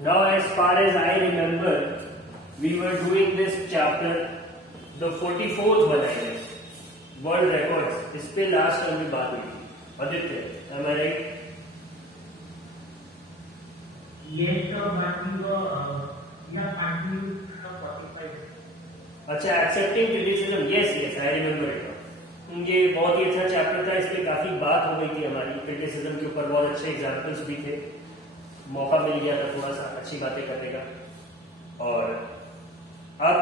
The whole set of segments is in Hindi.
Now, as far as I remember, we were doing this chapter, the 44th one, I guess, world records. इस पे लास्ट टाइम भी बात हुई थी. Aditya, am I right? Yes, sir, but we were continuing from 45. अच्छा, accepting criticism. Yes yes, I remember it. ये बहुत ही अच्छा चैप्टर था. इस पे काफी बात हो गई थी हमारी क्रिटिसिज्म के ऊपर. बहुत अच्छे एग्जाम्पल्स भी थे. मौका मिल गया था थोड़ा सा अच्छी बातें करने का. और अब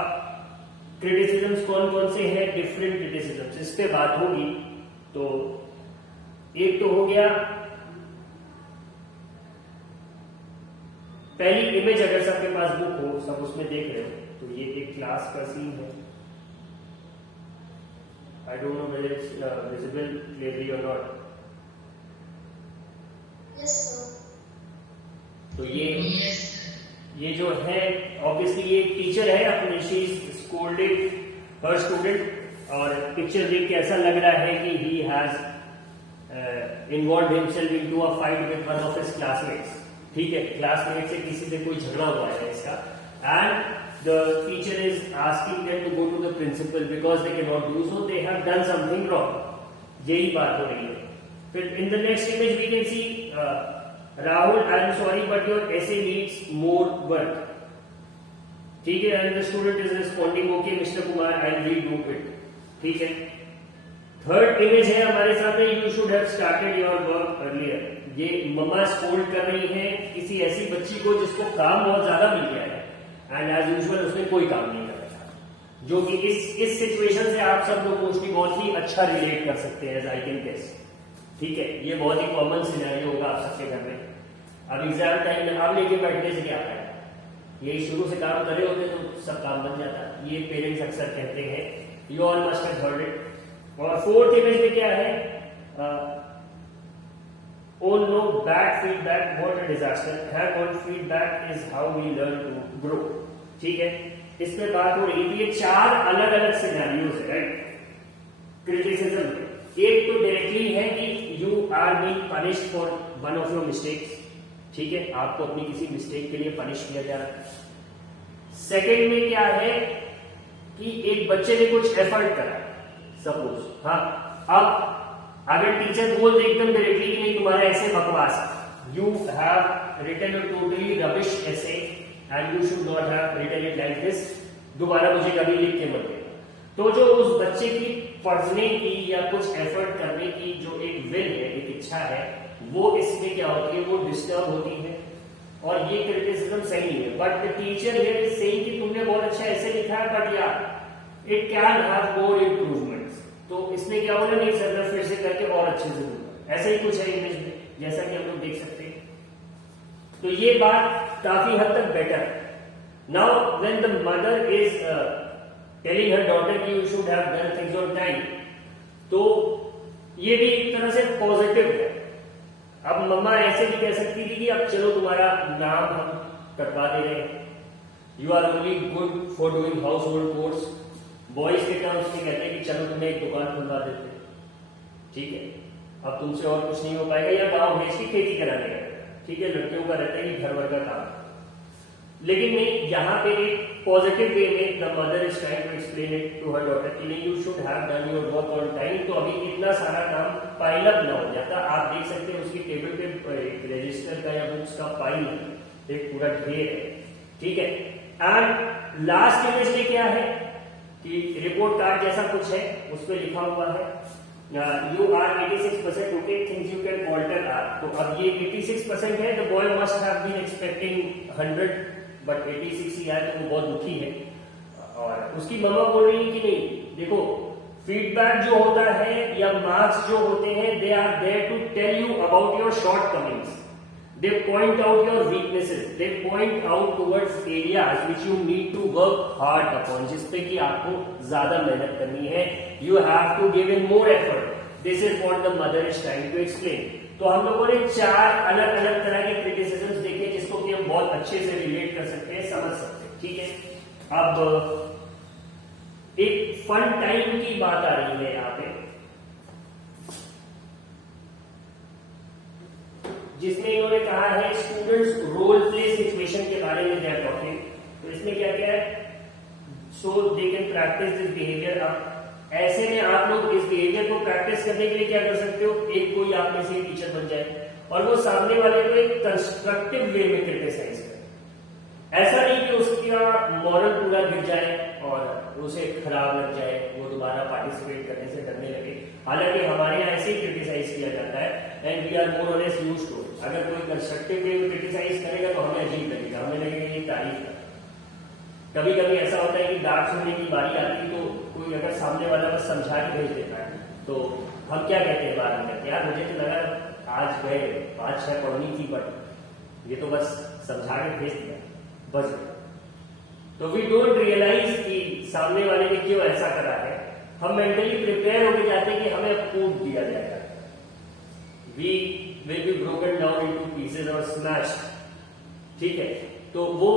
क्रिटिसिज्म्स कौन कौन से हैं, डिफरेंट क्रिटिसिज्म्स, इस पे बात होगी. तो एक तो हो गया पहली इमेज. अगर सबके पास बुक हो, सब उसमें देख रहे हो, तो ये एक क्लास का सीन है. I don't know whether it's visible clearly और नॉट. Yes sir. तो ये जो है, ऑब्वियसली ये टीचर है अपने, she is scolded her student. और पिक्चर देख के ऐसा लग रहा है कि he has involved himself into a fight with one of his classmates. ठीक है, क्लासमेट से किसी से कोई झगड़ा हुआ है इसका. And the teacher is asking them to go to the principal because they can not do so, they have done something wrong. यही बात हो रही है. फिर in the next image we can see Rahul, I am sorry, but your essay needs more work. ठीक है, and the student is responding, okay, Mr. Kumar, I'll redo it. ठीक है. थर्ड इमेज है हमारे साथ में, you should have started your work earlier. ये मम्मा स्कोल्ड कर रही है किसी ऐसी बच्ची को जिसको काम बहुत ज्यादा मिल गया है, एंड एज यूजुअल उसने कोई काम नहीं कर रखा. जो कि इस सिचुएशन से आप सब लोग मोस्टली बहुत ही अच्छा रिलेट कर सकते हैं, एज आई कैन गेस. ठीक है, ये बहुत ही कॉमन सिनेरियो होगा आप सबके घर में. अब एग्जाम टाइम में आप लेके बैठने से क्या फायदा. यही शुरू से काम कर रहे होते तो सब काम बन जाता. ये पेरेंट्स अक्सर कहते हैं. You all must have heard it. और फोर्थ इमेज में क्या है, oh no, bad feedback, what a disaster. Have on feedback is how we learn to grow. ठीक है, इसमें बात हो रही है. ये चार अलग अलग सिनेरियोज है, राइट, क्रिटिसिज्म में. एक तो डायरेक्टली है कि you are being punished for one of your mistakes. ठीक है, आपको अपनी किसी मिस्टेक के लिए पनिश किया जा रहा है. सेकेंड में क्या है कि एक बच्चे ने कुछ एफर्ट करा, सपोज. हाँ, अब अगर टीचर बोल दे एकदम डायरेक्टली कि नहीं तुम्हारा ऐसे बकवास, you have written a totally rubbish ऐसे and you should not have written it like this, दोबारा मुझे कभी लिख के मत देना. तो जो उस बच्चे की पढ़ने की या कुछ एफर्ट करने की जो एक विल है, एक इच्छा है, वो इसमें क्या होती है, वो डिस्टर्ब होती है. और ये क्रिटिसिज्म सही नहीं है. But the teacher here is saying कि तुमने बहुत अच्छा ऐसे लिखा है, बट या it can have more improvements. तो इसने क्या बोला, नहीं सर मैं फिर से करके और अच्छे से दूंगा. ऐसा ही कुछ है इमेज में, जैसा कि हम लोग देख सकते हैं. तो ये बात काफी हद तक better. Now when the mother is telling her daughter कि you should have done things on time, तो ये भी एक तरह से पॉजिटिव है. अब मम्मा ऐसे भी कह सकती थी कि अब चलो तुम्हारा नाम हम कटवा दे रहे हैं, you are only good for doing household chores. Boys के टर्म्स में कहते हैं कि चलो तुम्हें एक दुकान खुलवा देते हैं. ठीक है, अब तुमसे और कुछ नहीं हो पाएगा, या गांव भेज की खेती कराने का. ठीक है, लड़कियों का रहता है कि घर वर का काम. लेकिन नहीं, यहाँ पे एक पॉजिटिव वे में the mother is trying to explain it to her daughter कि नहीं, you should have done your work on time. तो अभी इतना सारा काम पाइल अप ना हो जाता. आप देख सकते हैं उसकी टेबल पे एक रजिस्टर का या बुक्स का पाइल एक पूरा ढेर है. ठीक है, एंड लास्ट इमेज में क्या है कि रिपोर्ट कार्ड जैसा कुछ है, उस पर लिखा हुआ है you are 86% okay, things you can alter are. तो अब ये 86% है. The boy must have been expecting 100, but 86 ही आया, तो वो बहुत दुखी है. और उसकी मम्मा बोल रही है कि नहीं देखो, फीडबैक जो होता है या मार्क्स जो होते हैं, they are there to tell you about your shortcomings. They point out your weaknesses, they point out towards areas which you need to work hard upon, जिसपे कि आपको ज्यादा मेहनत करनी है. You have to give in more effort. This is what the mother is trying to explain. तो हम लोगों ने चार अलग अलग तरह के क्रिटिसिज्म्स देखे, जिसको कि हम बहुत अच्छे से रिलेट कर सकते हैं, समझ सकते हैं. ठीक है, अब एक फन टाइम की बात आ रही है यहाँ पे. जिसमें इन्होंने कहा है स्टूडेंट्स रोल प्ले सिचुएशन के बारे में दे आर टॉकिंग। तो इसमें क्या क्या है, so they can practise this behaviour. अब ऐसे में आप लोग इस बिहेवियर को प्रैक्टिस करने के लिए क्या कर सकते हो, एक कोई आप में से टीचर बन जाए और वो सामने वाले को एक कंस्ट्रक्टिव वे में क्रिटिसाइज करे। ऐसा नहीं कि उसका मॉरल पूरा गिर जाए और उसे खराब लग जाए, वो दोबारा पार्टिसिपेट करने से डरने लगे। हालांकि हमारे यहाँ ऐसे ही क्रिटिसाइज किया जाता है एंड वी आर मोर और लेस यूज्ड टू। अगर कोई कंस्ट्रक्टिव वे में क्रिटिसाइज करेगा तो हमें अजीब लगेगा, हमें लगेगा ये तारीफ है। कभी कभी ऐसा होता है कि डांट सुनने की बारी आती है तो कोई अगर सामने वाला बस समझा के भेज देता है तो हम क्या कहते हैं बाद में, कहते हैं यार मुझे तो लगा आज गए 5-6 पढ़नी थी बट ये तो बस समझा के भेज दिया बस। तो वी डोंट रियलाइज कि सामने वाले ने क्यों ऐसा करा है। हम मेंटली प्रिपेयर होके जाते हैं कि हमें कूट दिया जाएगा। We will be broken down into pieces और स्मैश, ठीक है। तो वो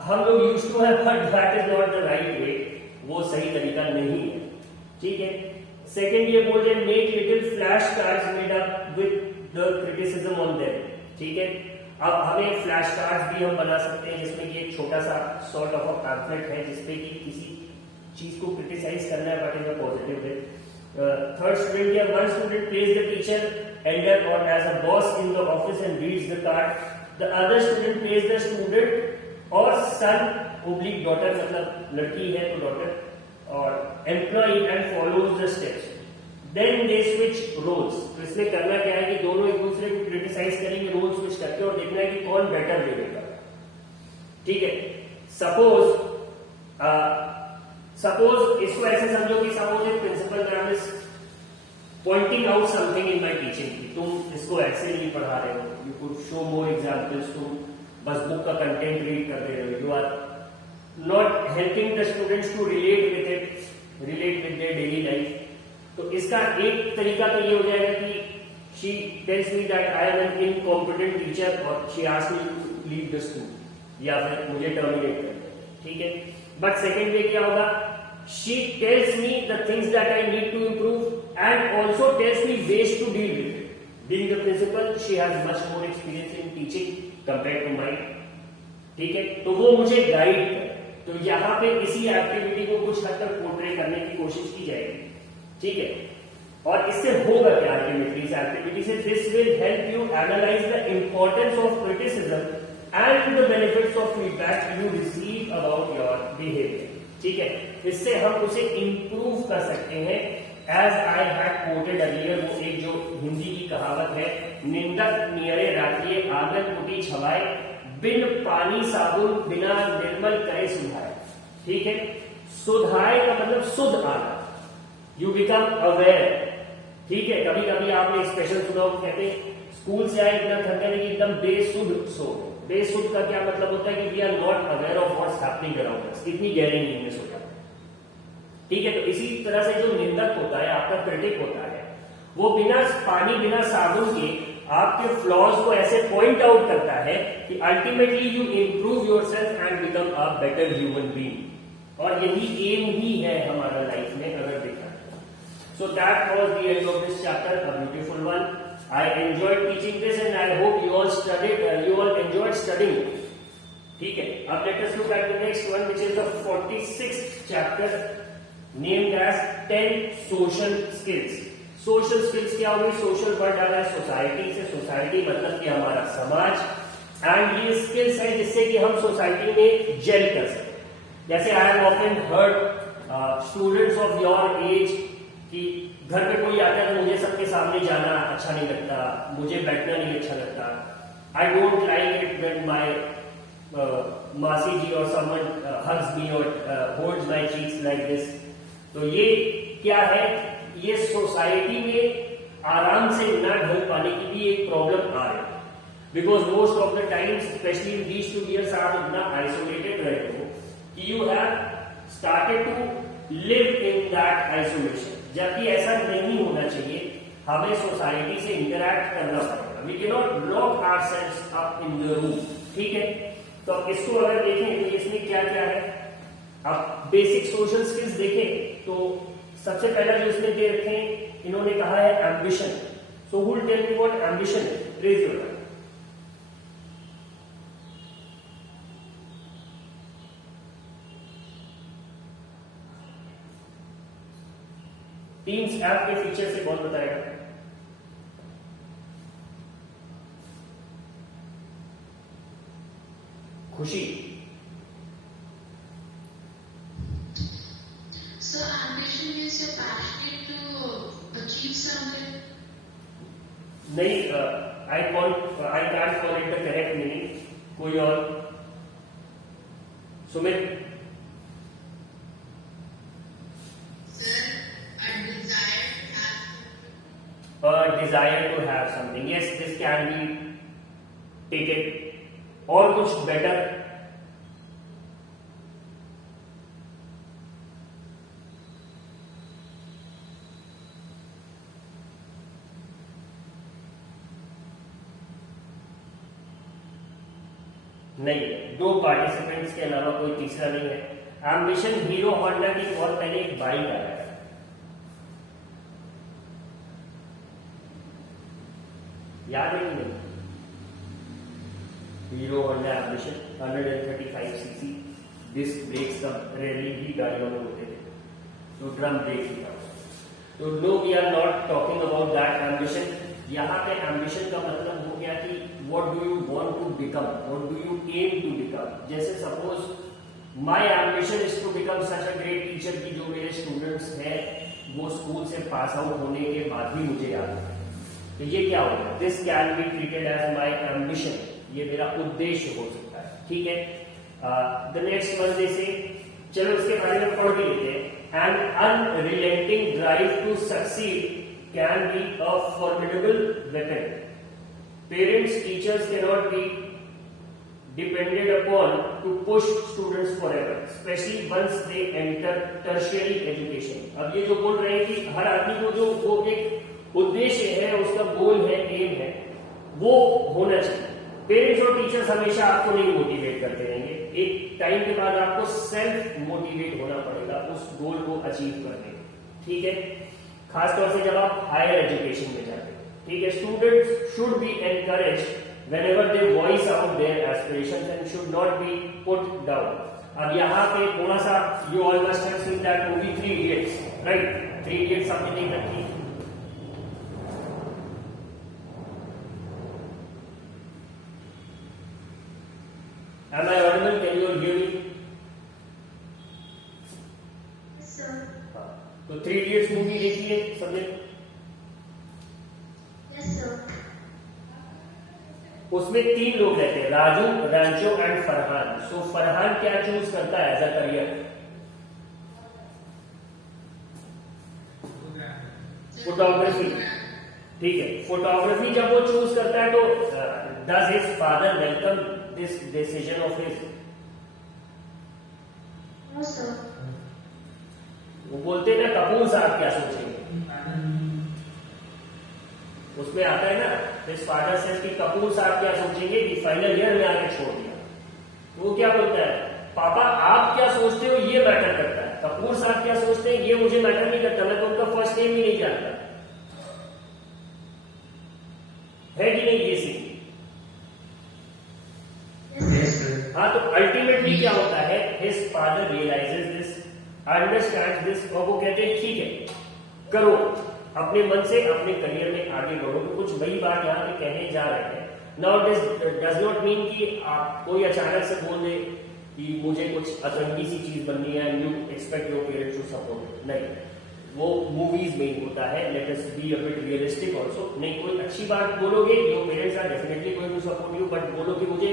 हम लोग यूज्ड टू है but that is not the right way, वो सही तरीका नहीं है, ठीक है। सेकेंड ये बोल रहे make little flash cards made up with the criticism on them, ठीक है। अब हमें फ्लैश कार्ड्स भी हम बना सकते हैं जिसमें कि एक छोटा सा सॉर्ट ऑफ अ पैम्फलेट है जिसपे कि किसी चीज को क्रिटिसाइज करना है but in a positive way. Third student या one student places the teacher elder or as a boss in the office and reads the card. The other student places the student or son oblique daughter, मतलब लड़की है तो डॉटर और employee and follows the steps. Then they switch roles. तो इसमें करना क्या है कि दोनों एक दूसरे को क्रिटिसाइज करेंगे रोल स्विच करके और देखना है कि कौन बेटर वे में कर रहा है, ठीक है। सपोज इसको ऐसे समझो कि सपोज एक principal ma'am is pointing out something in my teaching कि तुम इसको ऐसे नहीं पढ़ा रहे हो, you could show more examples, तुम बस बुक का कंटेंट रीड कर दे रहे हो, you are not helping the students to relate with it, relate with their daily life. तो इसका एक तरीका तो ये हो जाएगा कि she tells me that I am an incompetent teacher और she asked me to leave the school या फिर मुझे टर्मिनेट कर दे, ठीक है। बट सेकेंड वे क्या होगा, she tells me the things that I need to improve and also tells me ways to deal with it. Being the principal she has much more experience in teaching compare to mine, ठीक है। तो वो मुझे गाइड करे। तो यहाँ पे इसी एक्टिविटी को कुछ हद तक पोर्ट्रे करने की कोशिश की जाएगी, ठीक है। और इससे होगा क्या अल्टीमेटली इस एक्टिविटी से, this will help you analyse the importance of criticism and the benefits of feedback you receive about your behaviour, ठीक है। इससे हम उसे इंप्रूव कर सकते हैं। As I had quoted earlier, वो एक जो हिंदी की कहावत है, निंदक नियरे राखिए आंगन कुटी छवाए, बिन पानी साबुन बिना निर्मल करे सुधाए, ठीक है। सुधाए का मतलब शुद्ध आना, यू बिकम अवेयर, ठीक है। कभी कभी आपने स्पेशल सुना हो, कहते हैं स्कूल से आए इतना थके नहीं कि एकदम बेसुध सो। बेसुध का क्या मतलब होता है कि we are not aware of what's happening around us, इतनी गहरी नींद में सोता है, ठीक है। तो इसी तरह से जो निंदक होता है, आपका क्रिटिक होता है, वो बिना पानी बिना साबुन के आपके फ्लॉज को ऐसे पॉइंट आउट करता है कि ultimately you improve yourself and become a better human being. और यही एम ही है हमारा लाइफ में अगर देखा। So that was the end of this chapter, a beautiful one. I enjoyed teaching this and I hope you all studied, you all enjoyed studying it. ठीक है। अब let us look at the next one, which is the 46th chapter, named as 10 social skills. Social skills क्या होगी? Social वर्ड आ रहा है सोसाइटी से, सोसाइटी मतलब कि हमारा समाज, एंड ये स्किल्स है जिससे कि हम सोसाइटी में जेल कर सकें। जैसे I have often heard students of your age कि घर पे कोई आता है तो मुझे सबके सामने जाना अच्छा नहीं लगता, मुझे बैठना नहीं अच्छा लगता, I don't like it when my मासी जी और समवन हग्स मी और holds my cheeks like this. तो ये क्या है, ये सोसाइटी में आराम से ना ढल पाने की भी एक प्रॉब्लम आ रही है, because most of the times specially in these 2 years आप इतना आइसोलेटेड रहे हो कि you have started to live in that isolation, जबकि ऐसा नहीं होना चाहिए। हमें सोसाइटी से इंटरैक्ट करना पड़ेगा। We can not lock ourselves up in the room, ठीक है। तो अब इसको अगर देखें तो इसमें क्या क्या है, अब बेसिक सोशल स्किल्स देखें तो सबसे पहला जो इसमें दे रखे हैं, इन्होंने कहा है ambition, So who will tell me what ambition is? Raise your hand. Teams app के फीचर से कौन बताएगा? खुशी. So ambition is you're passionate to achieve something. नहीं, I can't call it the correct meaning. कोई और? Sumit. Sir, a desire to have something. Yes, this can be taken. और कुछ बेटर? नहीं, दो पार्टिसिपेंट्स के अलावा कोई तीसरा नहीं है. एम्बिशन हीरो होंडा की बहुत पहले एक बाइक आया है. याद है कि नहीं? Hero Honda Ambition 135 CC disc brakes का रैली ही गाड़ियों में होते थे, तो ड्रम ब्रेक ही था. तो no, we are not talking about that ambition. यहाँ पे एम्बिशन का मतलब हो गया कि what do you want to become, what do you aim to become. जैसे suppose my ambition is to become such a great teacher की जो मेरे स्टूडेंट्स हैं वो स्कूल से पास आउट होने के बाद भी मुझे याद है. तो ये क्या होगा? This can be treated as my ambition. ये मेरा उद्देश्य हो सकता है. ठीक है. द नेक्स्ट वन जैसे, चलो इसके बारे में पढ़ के लेते हैं. An unrelenting drive to succeed can be a formidable weapon. Parents, teachers cannot be depended upon to push students forever, especially once they enter tertiary education. अब ये जो बोल रहे हैं कि हर आदमी को जो वो एक उद्देश्य है, उसका गोल है, एम है, वो होना चाहिए. पेरेंट्स और टीचर्स हमेशा आपको नहीं मोटिवेट करते रहेंगे. एक टाइम के बाद आपको सेल्फ मोटिवेट होना पड़ेगा उस गोल को अचीव करने. ठीक है. खासतौर से जब आप हायर एजुकेशन में जाते हैं. ठीक है. Students should be encouraged whenever they voice out their aspirations and should not be put down. अब यहाँ पे थोड़ा सा you all must have seen that movie 3 Idiots, right? 3 Idiots आपने नहीं रखी? Am I audible? Can you all hear me? तो 3 इडियट्स मूवी देखी है सबने? उसमें 3 लोग रहते हैं, राजू, रैंचो एंड फरहान. सो फरहान क्या चूज करता है एज अ करियर? फोटोग्राफी. ठीक है. फोटोग्राफी जब वो चूज करता है तो does his father welcome this decision of his? वो बोलते हैं ना, कपूर साहब क्या सोचेंगे? उसमें आता है ना, दिस फादर सेज कि कपूर साहब क्या सोचेंगे कि फाइनल ईयर में आके छोड़ दिया. तो वो क्या बोलता है? पापा आप क्या सोचते हो ये मैटर करता है, कपूर साहब क्या सोचते हैं ये मुझे मैटर नहीं करता, मैं तो उनका फर्स्ट नेम ही नहीं जानता. है कि नहीं ये सीन? हाँ. तो अल्टीमेटली क्या होता है? His father realises this, understand this, और वो कहते हैं ठीक है करो, अपने मन से अपने करियर में आगे बढ़ो. तो कुछ वही बात यहाँ पे कहने जा रहे हैं. Now this does not mean कि आप कोई अचानक से बोल दे कि मुझे कुछ अतरंगी सी चीज बननी है and you expect your parents to support. नहीं, वो मूवीज में ही होता है. Let us be a bit realistic also. नहीं, कोई अच्छी बात बोलोगे, your parents are definitely going to support you, but बोलो कि मुझे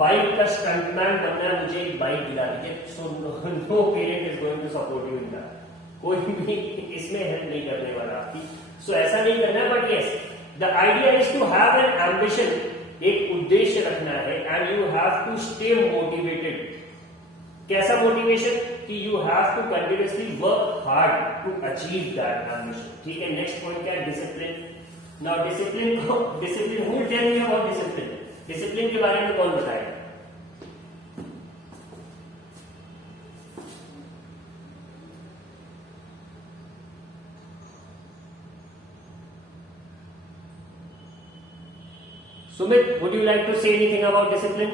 बाइक का स्टंटमैन बनना है, मुझे एक बाइक दिला दीजिए, so no parent is going to support you in that. कोई भी इसमें हेल्प नहीं करने वाला आपकी. सो ऐसा नहीं करना है. But yes, the idea is to have an ambition. एक उद्देश्य रखना है and you have to stay motivated. कैसा मोटिवेशन? कि you have to continuously work hard to achieve that ambition. ठीक है. नेक्स्ट पॉइंट क्या है? डिसिप्लिन. नाउ डिसिप्लिन को, discipline, who will tell me about discipline? Discipline के बारे में कौन बताएगा? Sumit, would you like to say anything about discipline?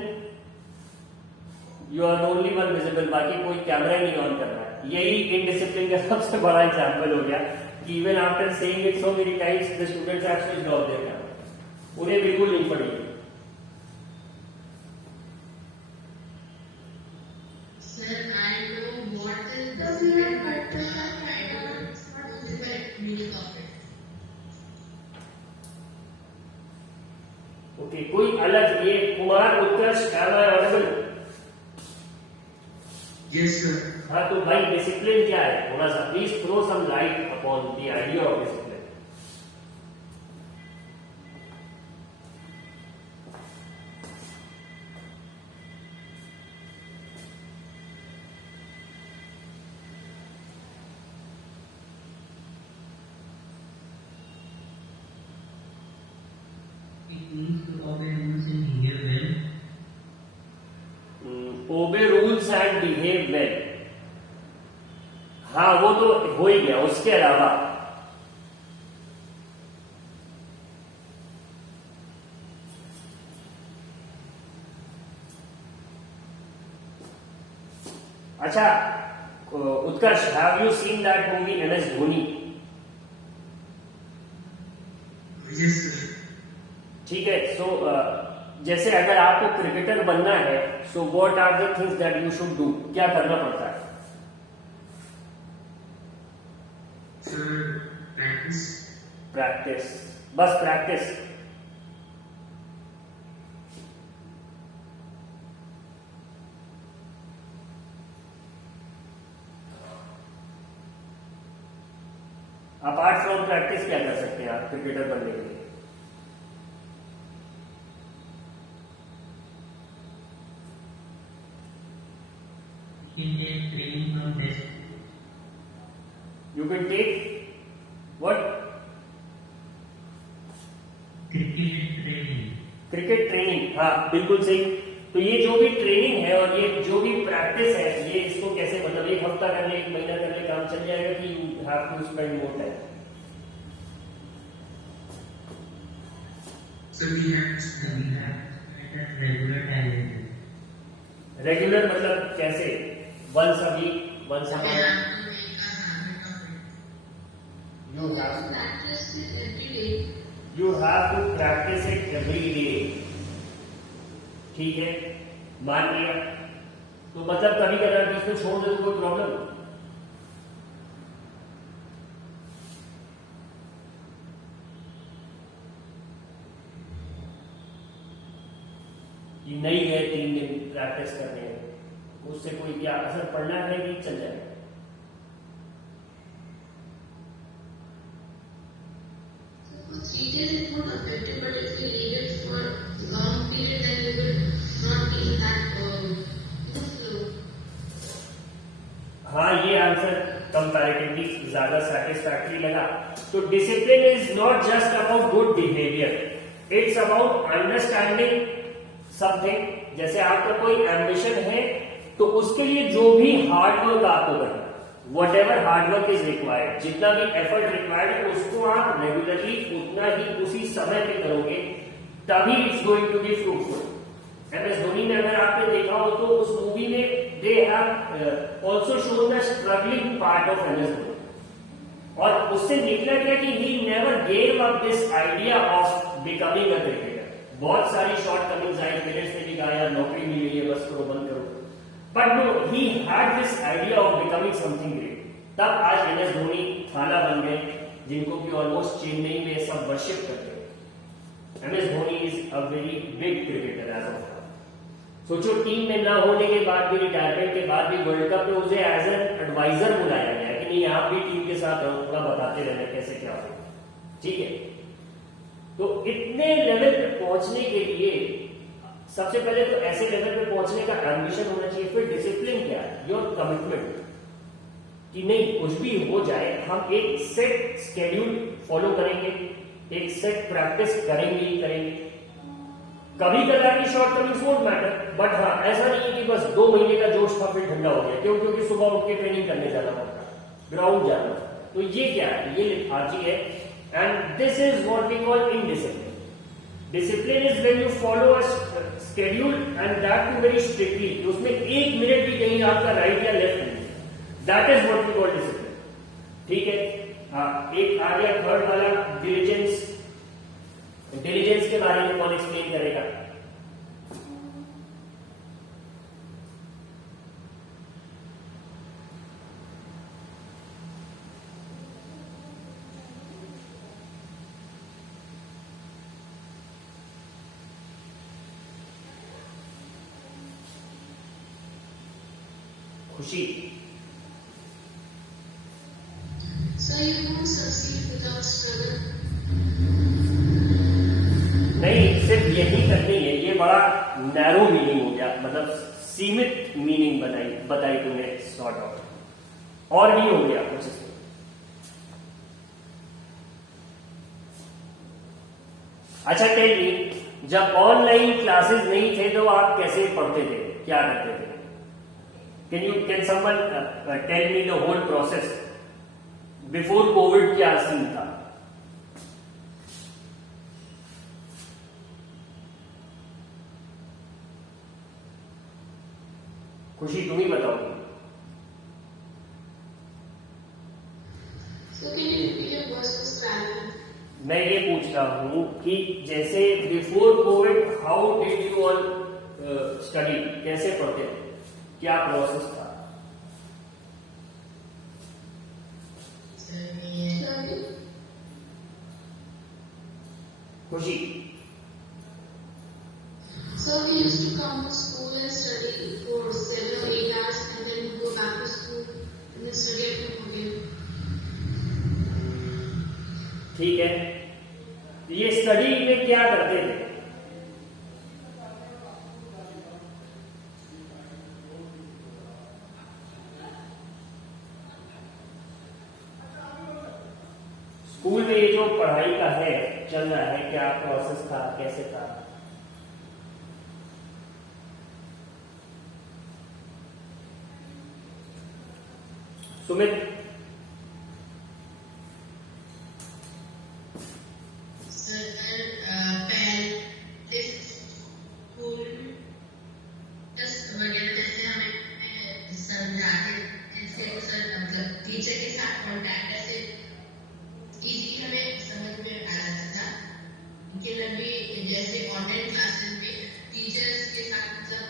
You are the only one visible, बाकी कोई कैमरा ही नहीं ऑन कर रहा है। यही इनडिसिप्लिन का सबसे बड़ा एग्जाम्पल हो गया कि even after saying it so many times the students have switched of their camera. उन्हें बिल्कुल नहीं पड़ी। Sir, I know what is discipline, but I don't know the meaning of it. Okay, कोई अलग ये Kumar Utkarsh am I audible? Yes, sir. हाँ, तो भाई डिसिप्लिन क्या है? थोड़ा सा please throw some light upon the idea of discipline. It means to obey rules and behave well. Obey rules and behave well. हाँ, वो तो हो ही गया। उसके अलावा अच्छा, Utkarsh, have you seen that movie MS Dhoni? Yes, sir. ठीक है, सो जैसे अगर आपको क्रिकेटर बनना है, so what are the things that you should do? क्या करना पड़ता है? Sir, practice. प्रैक्टिस, बस प्रैक्टिस। अपार्ट फ्रॉम प्रैक्टिस क्या कर सकते हैं आप क्रिकेटर बनने के लिए? You can take training from best. You can take what? Cricket training. Cricket training. हाँ, बिल्कुल सही। तो ये जो भी ट्रेनिंग है और ये जो भी प्रैक्टिस है, ये इसको कैसे, मतलब 1 हफ्ता कर ले, 1 महीना कर ले, काम चल जाएगा कि you have to spend more time? So we have to spend at regular time. Regular मतलब कैसे? Once a week, once a We month? have to make a habit of it. You have to Practice it every day. You have to practice it every day. ठीक है, मान लिया। तो मतलब कभी कभार बीच में छोड़ दे तो कोई प्रॉब्लम? ये नहीं है 3 दिन प्रैक्टिस करने हैं, उससे कोई क्या असर पड़ना है कि चल जाएगा? For 3 days it won't affect you, but if you leave it for long period, then you will not be in that flow. हाँ, ये आंसर कंपैरेटिवली ज्यादा सेटिस्फैक्टरी लगा। तो discipline is not just about good behaviour, it's about understanding something. जैसे आपका कोई एम्बिशन है, तो उसके लिए जो भी हार्ड वर्क आपको करना, what ever hard work is required, जितना भी एफर्ट रिक्वायर्ड है, उसको आप रेगुलरली उतना ही उसी समय पे करोगे, तभी it's going to be fruitful. MS Dhoni ने अगर आपने देखा हो तो उस मूवी में they have also shown the struggling part of MS Dhoni, और उससे निकला क्या कि he never gave up this idea of becoming a cricketer. बहुत सारी शॉर्ट कमिंग्स आई, पेरेंट्स ने भी कहा यार नौकरी मिली है, बस करो, बंद करो, but no, he had this idea of becoming something great. तब आज MS धोनी थाला बन गए, जिनको कि ऑलमोस्ट चेन्नई में सब वर्शिप करते हैं। MS Dhoni is a very big cricketer as of now. सोचो, टीम में ना होने के बाद भी, रिटायरमेंट के बाद भी, वर्ल्ड कप में उसे एज एन एडवाइजर बुलाया गया कि नहीं, आप भी टीम के साथ रहो, थोड़ा बताते रहना कैसे क्या हो, ठीक है? तो इतने लेवल पे पहुंचने के लिए सबसे पहले तो ऐसे लेवल पे पहुंचने का एम्बिशन होना चाहिए। फिर डिसिप्लिन क्या है? योर कमिटमेंट, कि नहीं कुछ भी हो जाए, हम एक सेट स्केड्यूल फॉलो करेंगे, एक सेट प्रैक्टिस करेंगे ही करेंगे। कभी कभार की shortcomings won't matter, but हाँ, ऐसा नहीं है कि बस 2 महीने का जोश था फिर ठंडा हो गया, क्यों? क्योंकि सुबह उठ के ट्रेनिंग करने जाना पड़ता है, ग्राउंड जाना। तो ये क्या है? ये लिथार्जी है, and this is what we call indiscipline. Discipline is when you follow a schedule and that too very strictly, उसमें 1 मिनट भी कहीं आपका राइट या लेफ्ट नहीं है, that is what we call discipline. ठीक है, हाँ, एक आ गया थर्ड वाला डिलीजेंस। डिलीजेंस के बारे में कौन एक्सप्लेन करेगा? खुशी। So you won't succeed without struggle. नहीं, सिर्फ यही करनी है, ये बड़ा नैरो मीनिंग हो गया, मतलब सीमित मीनिंग बताई तुमने सॉर्ट ऑफ, और नहीं हो गया कुछ इसमें। अच्छा टेल मी, जब ऑनलाइन क्लासेस नहीं थे तो आप कैसे पढ़ते थे, क्या करते थे? Can someone tell me the whole process before Covid? क्या सीन था? खुशी तुम ही बताओगी। So can you repeat your voice was crackling? मैं ये पूछ रहा हूं कि जैसे before Covid how did you all study, कैसे पढ़ते थे, क्या प्रोसेस था? Study. खुशी। So we used to come to school and study for 7 or 8 hours and then go back to school and then study at home again. ठीक है, ये स्टडी में क्या करते थे? स्कूल में ये जो पढ़ाई का है चल रहा है, क्या प्रोसेस था, कैसे था? सुमित। टीचर के साथ कॉन्टैक्ट ऐसे इजीली हमें समझ में आ जाता था, लेकिन अभी जैसे ऑनलाइन क्लासेस में टीचर्स के साथ मतलब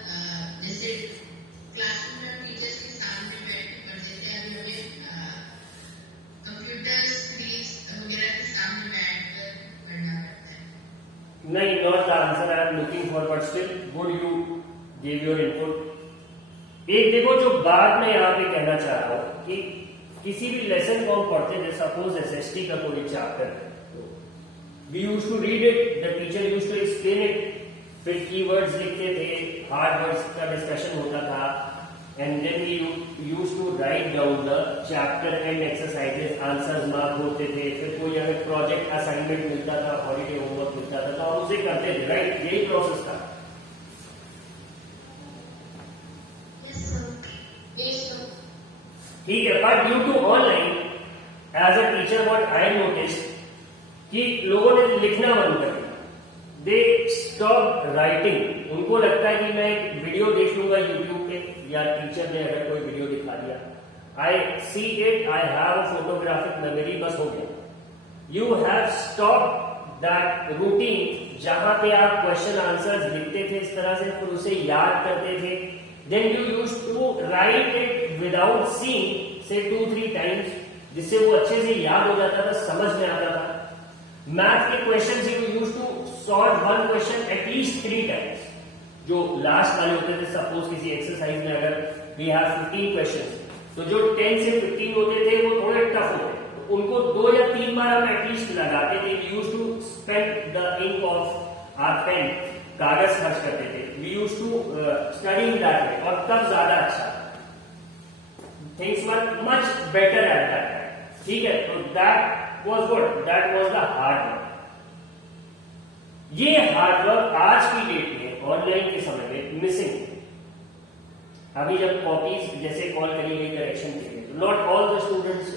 जैसे क्लासरूम में टीचर्स के सामने बैठ के पढ़ते थे, अभी हमें कंप्यूटर स्क्रीन वगैरह के सामने बैठ कर पढ़ना पड़ता है। नहीं, not the answer I am looking for, but still good you give your input. एक देखो जो बात मैं यहाँ पे कहना चाह रहा हूं कि किसी भी लेसन को हम पढ़ते थे, सपोज एसएसटी का कोई चैप्टर है, we used to read it, the teacher used to explain it, फिर कीवर्ड्स लिखते थे, हार्ड वर्ड्स का डिस्कशन होता था, and then we used to write down the chapter and exercises, answers mark होते थे, फिर कोई हमें प्रोजेक्ट असाइनमेंट मिलता था, हॉलीडे होमवर्क मिलता था, तो हम उसे करते थे, राइट? यही प्रोसेस था। ठीक है, but due to online as a teacher what I notice कि लोगों ने लिखना बंद कर दिया, दे स्टॉप राइटिंग। उनको लगता है कि मैं एक वीडियो देख लूंगा यूट्यूब पे, या टीचर ने अगर कोई वीडियो दिखा दिया, I see it, I have a photographic memory, बस हो गया। You have stop that routine जहां पे आप क्वेश्चन आंसर्स लिखते थे इस तरह से, फिर उसे याद करते थे, then you use to write it without seeing से 2-3 टाइम्स, जिससे वो अच्छे से याद हो जाता था, समझ में आता था। मैथ के question you use to solve one question at least 3 times, जो लास्ट वाले होते थे। सपोज किसी एक्सरसाइज में अगर वी हैव 15 क्वेश्चन, तो जो 10 से 15 होते थे वो थोड़े टफ होते, उनको 2 या 3 बार हम एटलीस्ट लगाते थे। We use to spend the ink of our pen, कागज खर्च करते थे, we use to study in that way, और तब ज्यादा अच्छा, things were much better at that time. ठीक है, तो that was good, that was the hard work. ये हार्ड वर्क आज की डेट में ऑनलाइन के समय में मिसिंग है। अभी जब कॉपीज जैसे कॉल करी गई करेक्शन के लिए, नॉट ऑल द स्टूडेंट्स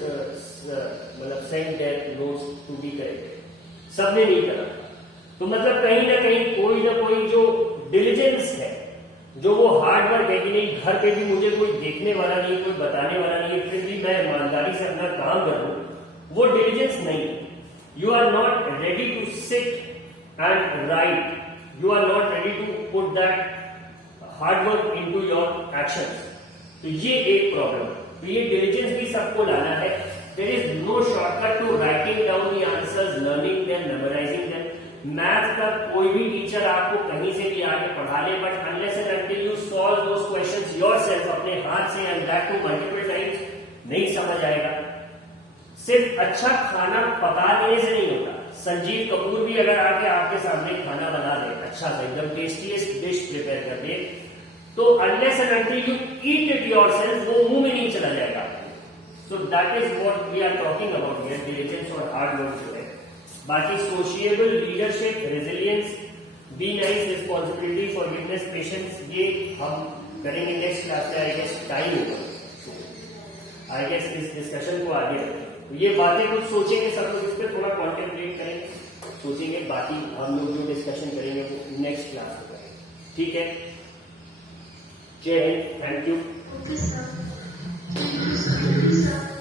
मतलब send their notes to be corrected, सबने नहीं करा। तो मतलब कहीं ना कोई जो डिलीजेंस है, जो वो हार्ड वर्क है कि नहीं घर पे भी मुझे कोई देखने वाला नहीं, कोई बताने वाला नहीं है, फिर भी मैं ईमानदारी से अपना काम कर रहा हूं, वो डिलीजेंस नहीं। You are not ready to sit and write, you are not ready to put that hard work into your actions. तो ये एक प्रॉब्लम। तो ये डिलीजेंस भी सबको लाना है। There is no shortcut to writing down the answers, learning them, memorising them. Math का कोई भी टीचर आपको कहीं से भी आके पढ़ा ले, but unless and until you solve those questions yourself अपने हाथ से and that too multiple times, नहीं समझ आएगा। सिर्फ अच्छा खाना पका देने से नहीं होता। संजीव कपूर भी अगर आके आपके सामने खाना बना दे, अच्छा सा एकदम टेस्टीएस्ट डिश प्रिपेयर कर दे, तो unless and until you eat it yourself, वो मुंह में नहीं चला जाएगा। So that is what we are talking about here, diligence और हार्ड वर्क जो है। बाकी sociable, leadership, resilience, be nice, responsibility, forgiveness, patience, ये हम करेंगे नेक्स्ट क्लास में। आई गेस टाइम होगा, आई गेस इस डिस्कशन को आगे रखें। तो ये बातें कुछ सोचेंगे सब लोग, इस पर थोड़ा कॉन्टेम्पलेट करेंगे, सोचेंगे। बाकी हम लोग जो डिस्कशन करेंगे वो नेक्स्ट क्लास में करेंगे, ठीक है। जय Hind, thank you. Okay sir, thank you sir.